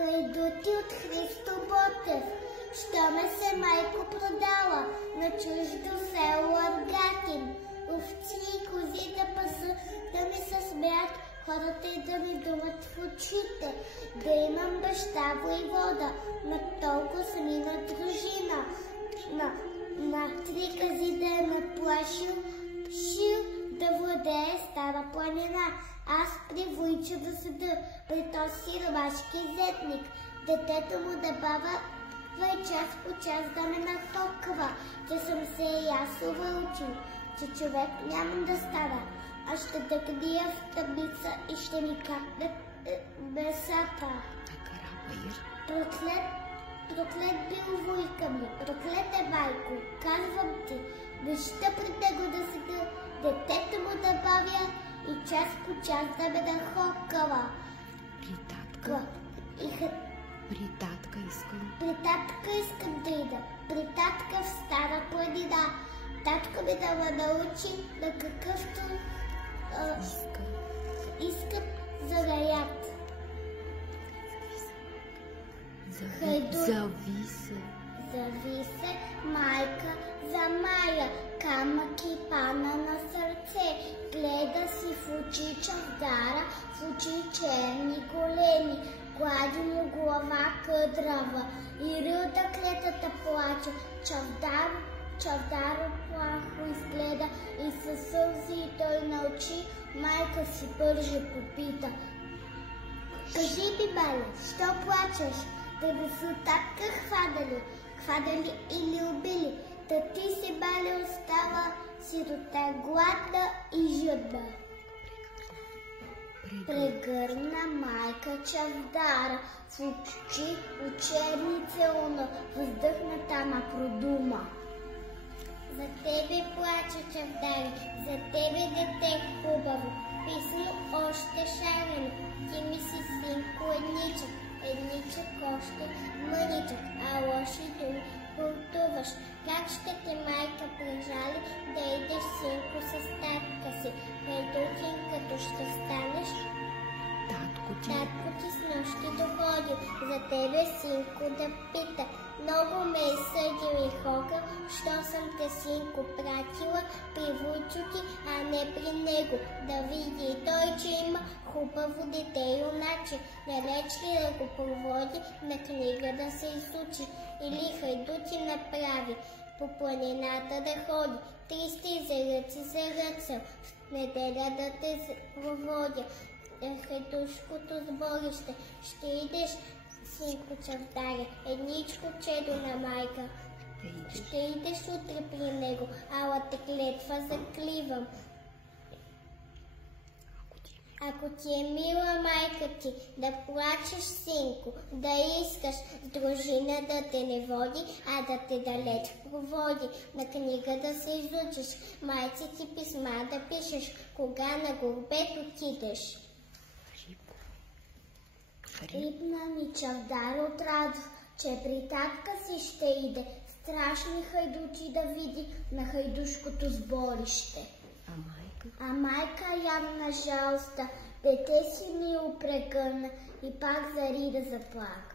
Хайдути от Христо Ботев. Що ме се майко продала на чуждо село Аргатин. Овци и кози да паса, да ми се смеят хората и да ми думат в очите. Да имам баща воевода, на толкова самина дружина. На 3 кази да е наплашил, да владее стара планина. Аз при Войчо да седа, при този сиромашки зетник. Детето му да бава час по час да ме нахоква, че съм се и аз увълчил, че човек нямам да стана. Аз ще дъгния в тъмница и ще ми капнат месата. Проклет бил войка ми, проклет е майко, казвам ти, веща пред него да седа, детето му да бавя и час по час да ме нахоква. При татка искам. При татка искам да ида. При татка в стара планина. Татко ми да ме научи на какъвто искам занаят. Зави се, майка за Майя, камък и пана на сърце. Гледа си в очи чавдара, в очи черни големи. Глади му глава къдрава и рълта клетата плаче. Чавдаро плахо изгледа и със сълзи и той научи. Майка си бърже попита. Кажи ми, Бале, що плачеш? Да са татка хванали или убили? Та ти си, Бале, остава сирота, гладна и жадна. Прегърна майка чавдара, в очи черни целуна, въздъхна тама продума. За тебе плача чавдари, за тебе дете хубаво, писмо още шарено, ти ми си синко едничък още мъничък, а лоши думи портуваш. Как ще те майка прижали да идеш синко с татка си? Хайдутин като ще станеш, татко ти с нощи доходил, за тебе синко да пита. Много ме е съдил и хокъл, що съм те синко пратила при Войчо ти, а не при него. Да види той, че има хубаво дете юначе. Далеч ли да го проводи на книга да се изучи, или хайдути направи по планината да ходи. 300 зеръци за ръцел, в неделя да те проводя. Хайдушкото сборище, ще идеш, синко чавдаря, едничко чедо на майка. Ще идеш утре при него, ала те клетва закливам. Ако ти е мила майка ти, да плачеш, синко, да искаш с дружина да те не води, а да те далеч проводи, на книга да се изучиш, майци ти писма да пишеш, кога на горбет отидеш. Рипна ми чавдар от радост, че при татка си ще иде, страшни хайдути да види на хайдушкото сборище. А майка явна жалоста, дете си ми упрекърна и пак зари да заплака.